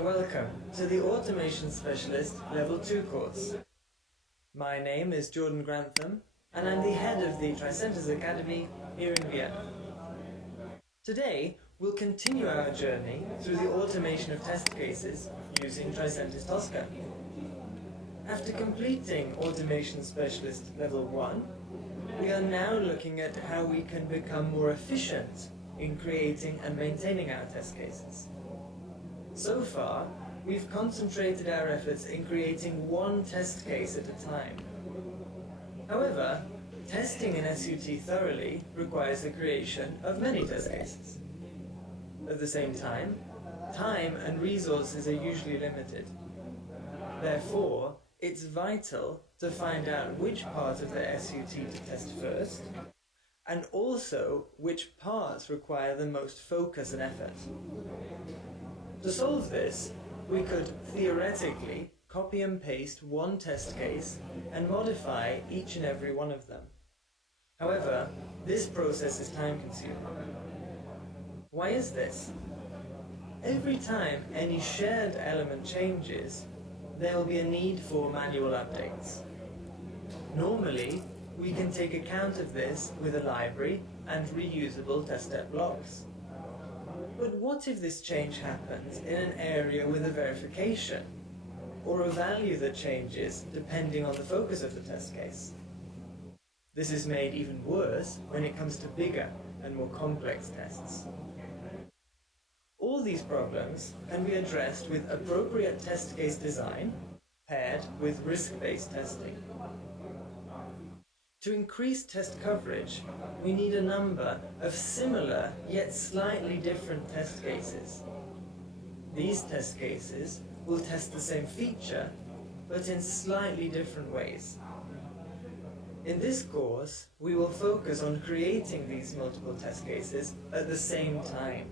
and welcome to the Automation Specialist Level 2 course. My name is Jordan Grantham and I'm the head of the Tricentis Academy here in Vienna. Today we'll continue our journey through the automation of test cases using Tricentis Tosca. After completing Automation Specialist Level 1, we are now looking at how we can become more efficient in creating and maintaining our test cases. So far, we've concentrated our efforts in creating one test case at a time. However, testing an SUT thoroughly requires the creation of many test cases. At the same time and resources are usually limited. Therefore, it's vital to find out which part of the SUT to test first, and also which parts require the most focus and effort. To solve this, we could theoretically copy and paste one test case and modify each and every one of them. However, this process is time-consuming. Why is this? Every time any shared element changes, there will be a need for manual updates. Normally, we can take account of this with a library and reusable test step logs. But what if this change happens in an area with a verification, or a value that changes depending on the focus of the test case? This is made even worse when it comes to bigger and more complex tests. All these problems can be addressed with appropriate test case design paired with risk-based testing. To increase test coverage, we need a number of similar yet slightly different test cases. These test cases will test the same feature, but in slightly different ways. In this course, we will focus on creating these multiple test cases at the same time,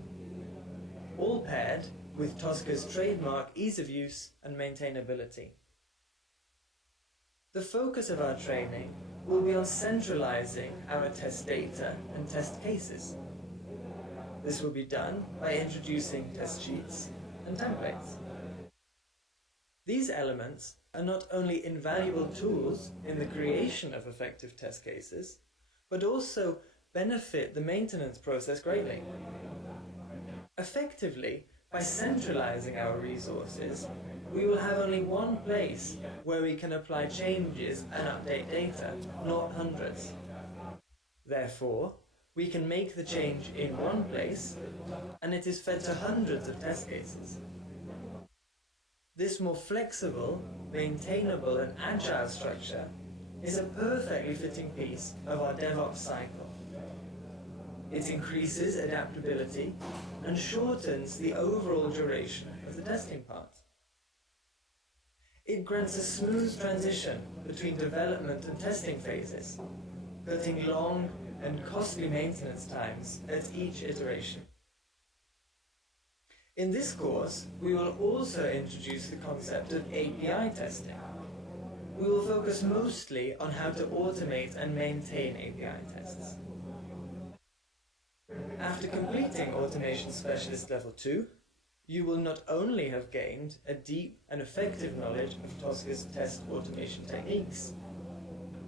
all paired with Tosca's trademark ease of use and maintainability. The focus of our training will be on centralizing our test data and test cases. This will be done by introducing test sheets and templates. These elements are not only invaluable tools in the creation of effective test cases, but also benefit the maintenance process greatly. Effectively, by centralizing our resources, we will have only one place where we can apply changes and update data, not hundreds. Therefore, we can make the change in one place, and it is fed to hundreds of test cases. This more flexible, maintainable, and agile structure is a perfectly fitting piece of our DevOps cycle. It increases adaptability and shortens the overall duration of the testing part. It grants a smooth transition between development and testing phases, cutting long and costly maintenance times at each iteration. In this course, we will also introduce the concept of API testing. We will focus mostly on how to automate and maintain API tests. After completing Automation Specialist Level 2, you will not only have gained a deep and effective knowledge of Tosca's test automation techniques,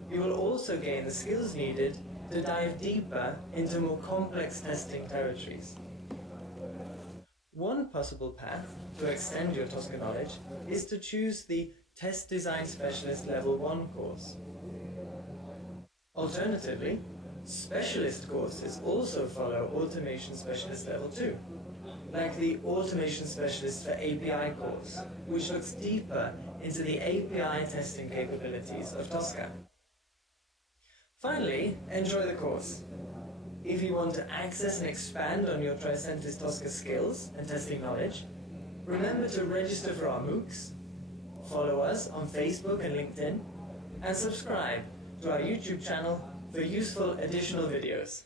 you will also gain the skills needed to dive deeper into more complex testing territories. One possible path to extend your Tosca knowledge is to choose the Test Design Specialist Level 1 course. Alternatively, specialist courses also follow Automation Specialist Level 2, like the Automation Specialist for API course, which looks deeper into the API testing capabilities of Tosca. Finally, enjoy the course. If you want to access and expand on your Tricentis Tosca skills and testing knowledge, remember to register for our MOOCs, follow us on Facebook and LinkedIn, and subscribe to our YouTube channel for useful additional videos.